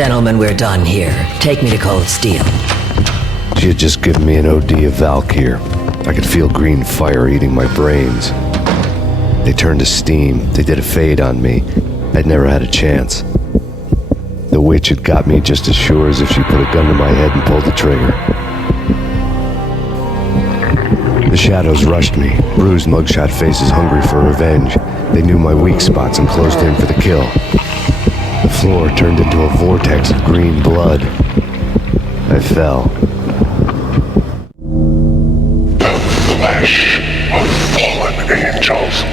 Gentlemen, we're done here. Take me to Cold Steel. She had just given me an OD of Valkyr. I could feel green fire eating my brains. They turned to steam. They did a fade on me. I'd never had a chance. The witch had got me just as sure as if she put a gun to my head and pulled the trigger. The shadows rushed me, bruised mugshot faces hungry for revenge. They knew my weak spots and closed in for the kill. The floor turned into a vortex of green blood. I fell. The flesh of fallen angels.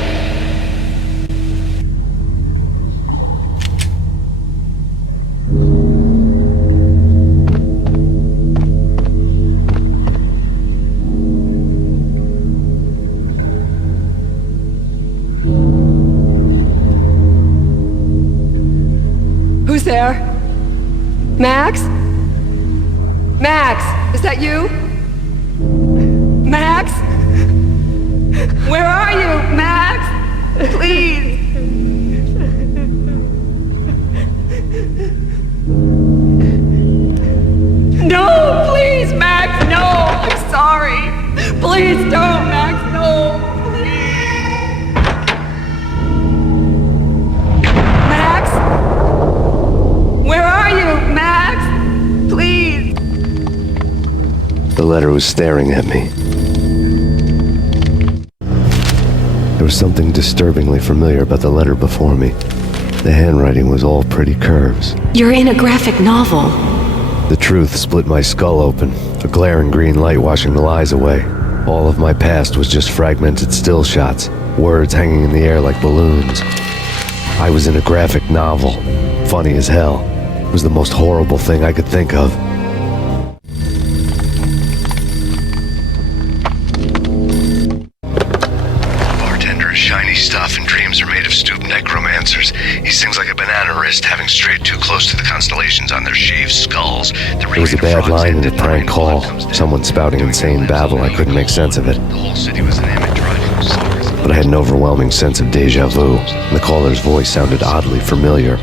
Who's there? Max? Max, is that you? Max? Where are you, Max? Please. No, please, Max, no. I'm sorry. Please don't, Max, no. Max? Where are you, Max? Please. The letter was staring at me. There was something disturbingly familiar about the letter before me. The handwriting was all pretty curves. You're in a graphic novel. The truth split my skull open, a glaring green light washing the lies away. All of my past was just fragmented still shots, words hanging in the air like balloons. I was in a graphic novel. Funny as hell. It was the most horrible thing I could think of. Shiny stuff and dreams are made of stooped necromancers. He sings like a banana wrist, having strayed too close to the constellations on their shaved skulls. There was a bad line in a prank call. Someone spouting insane babble. I couldn't make sense of it. The whole city was an image riding. But I had an overwhelming sense of deja vu, and the caller's voice sounded oddly familiar.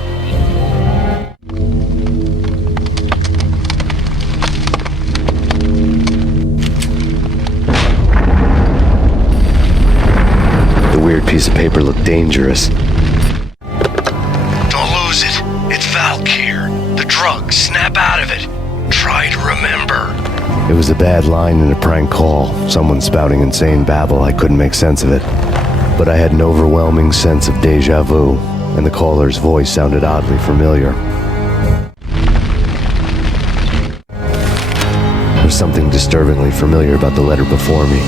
Piece of paper looked dangerous. Don't lose it. It's Valkyr. The drug. Snap out of it. Try to remember. It was a bad line in a prank call. Someone spouting insane babble. I couldn't make sense of it. But I had an overwhelming sense of deja vu, and the caller's voice sounded oddly familiar. There was something disturbingly familiar about the letter before me.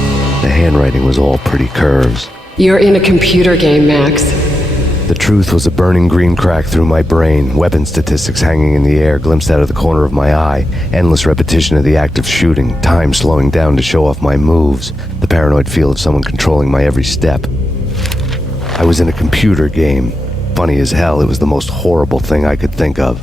The handwriting was all pretty curves. You're in a computer game, Max. The truth was a burning green crack through my brain, weapon statistics hanging in the air, glimpsed out of the corner of my eye, endless repetition of the act of shooting, time slowing down to show off my moves, the paranoid feel of someone controlling my every step. I was in a computer game. Funny as hell, it was the most horrible thing I could think of.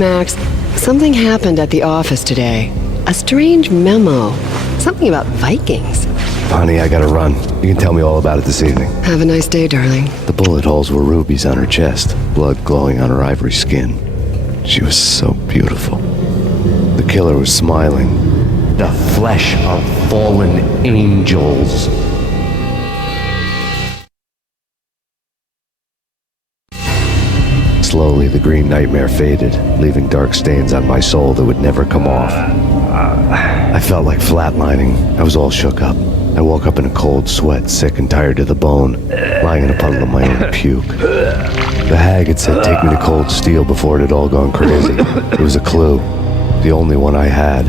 Max, something happened at the office today. A strange memo. Something about Vikings. Honey, I gotta run. You can tell me all about it this evening. Have a nice day, darling. The bullet holes were rubies on her chest, blood glowing on her ivory skin. She was so beautiful. The killer was smiling. The flesh of fallen angels. Slowly, the green nightmare faded, leaving dark stains on my soul that would never come off. I felt like flatlining. I was all shook up. I woke up in a cold sweat, sick and tired to the bone, lying in a puddle of my own puke. The hag had said take me to Cold Steel before it had all gone crazy. It was a clue, the only one I had.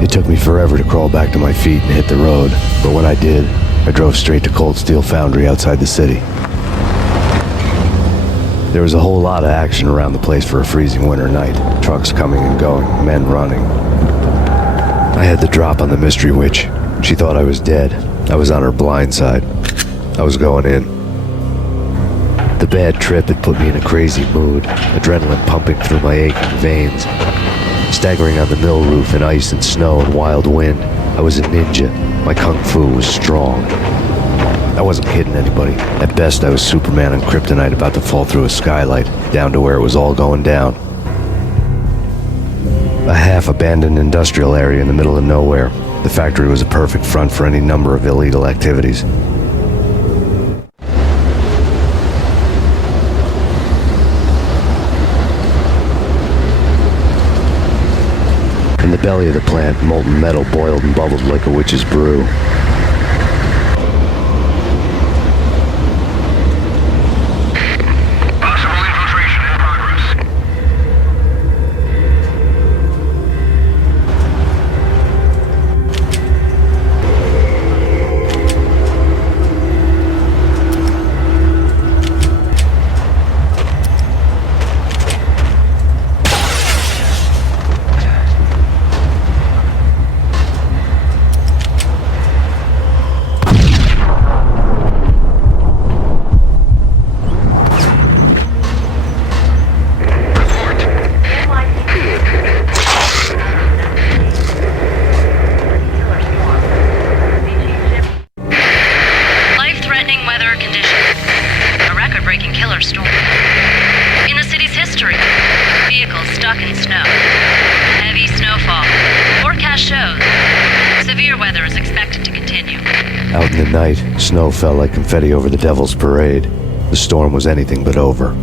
It took me forever to crawl back to my feet and hit the road, but when I did, I drove straight to Cold Steel Foundry outside the city. There was a whole lot of action around the place for a freezing winter night. Trucks coming and going, men running. I had the drop on the mystery witch. She thought I was dead. I was on her blind side. I was going in. The bad trip had put me in a crazy mood, adrenaline pumping through my aching veins. Staggering on the mill roof in ice and snow and wild wind, I was a ninja. My kung fu was strong. I wasn't kidding anybody. At best, I was Superman on Kryptonite about to fall through a skylight, down to where it was all going down. A half-abandoned industrial area in the middle of nowhere. The factory was a perfect front for any number of illegal activities. In the belly of the plant, molten metal boiled and bubbled like a witch's brew. Snow fell like confetti over the Devil's Parade. The storm was anything but over.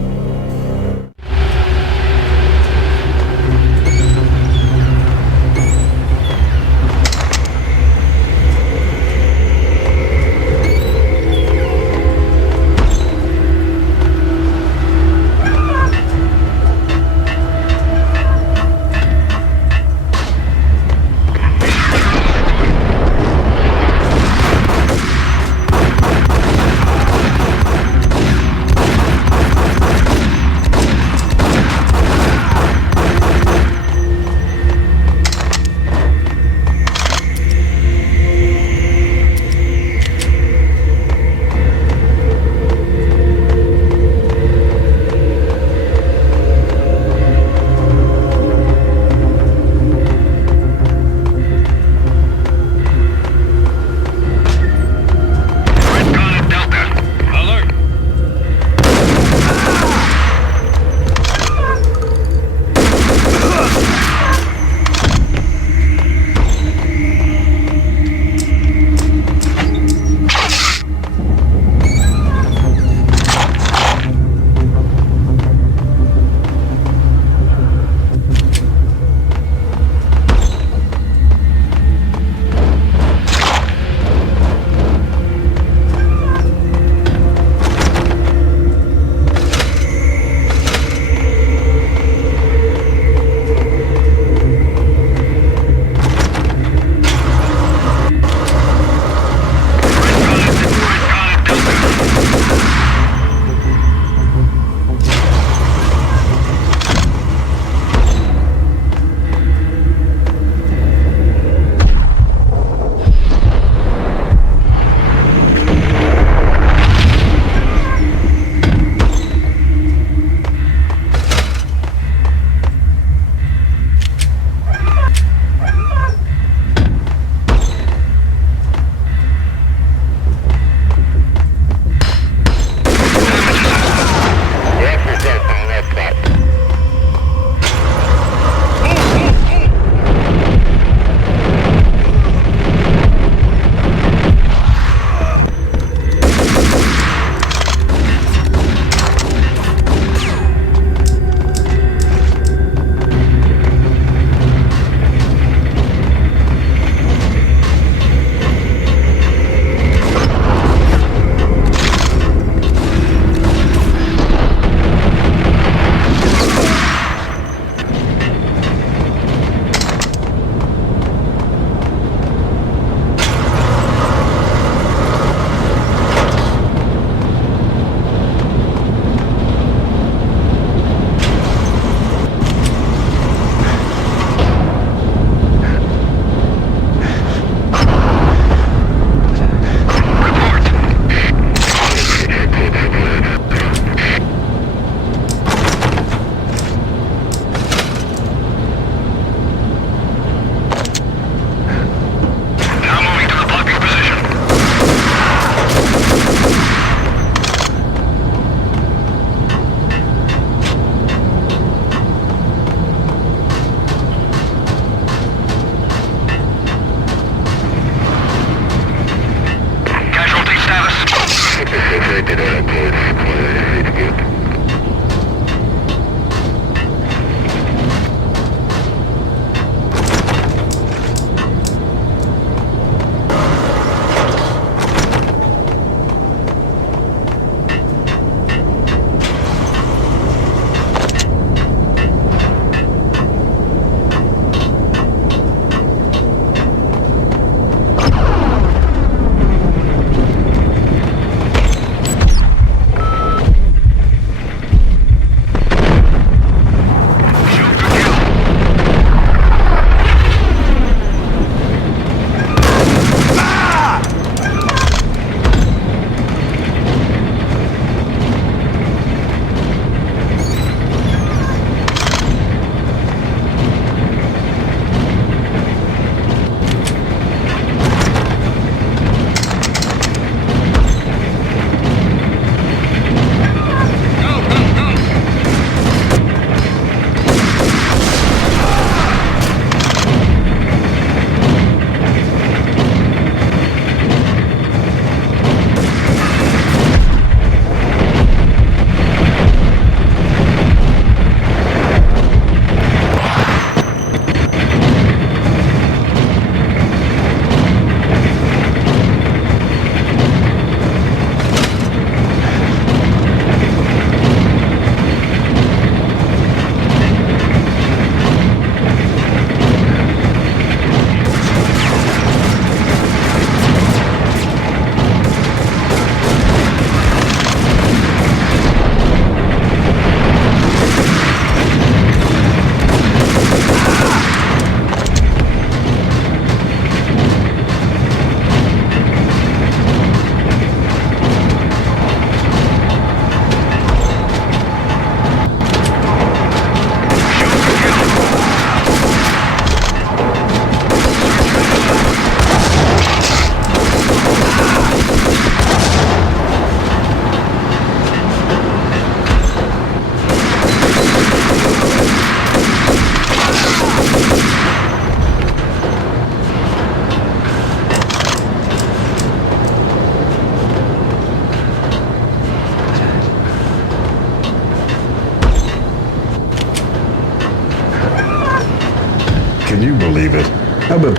it. How about...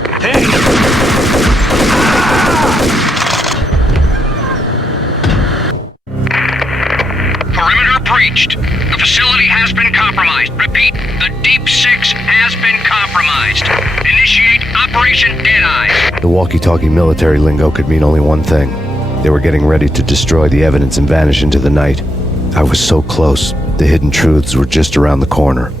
Perimeter breached. The facility has been compromised. Repeat, the Deep Six has been compromised. Initiate Operation Deadeye. The walkie-talkie military lingo could mean only one thing. They were getting ready to destroy the evidence and vanish into the night. I was so close. The hidden truths were just around the corner.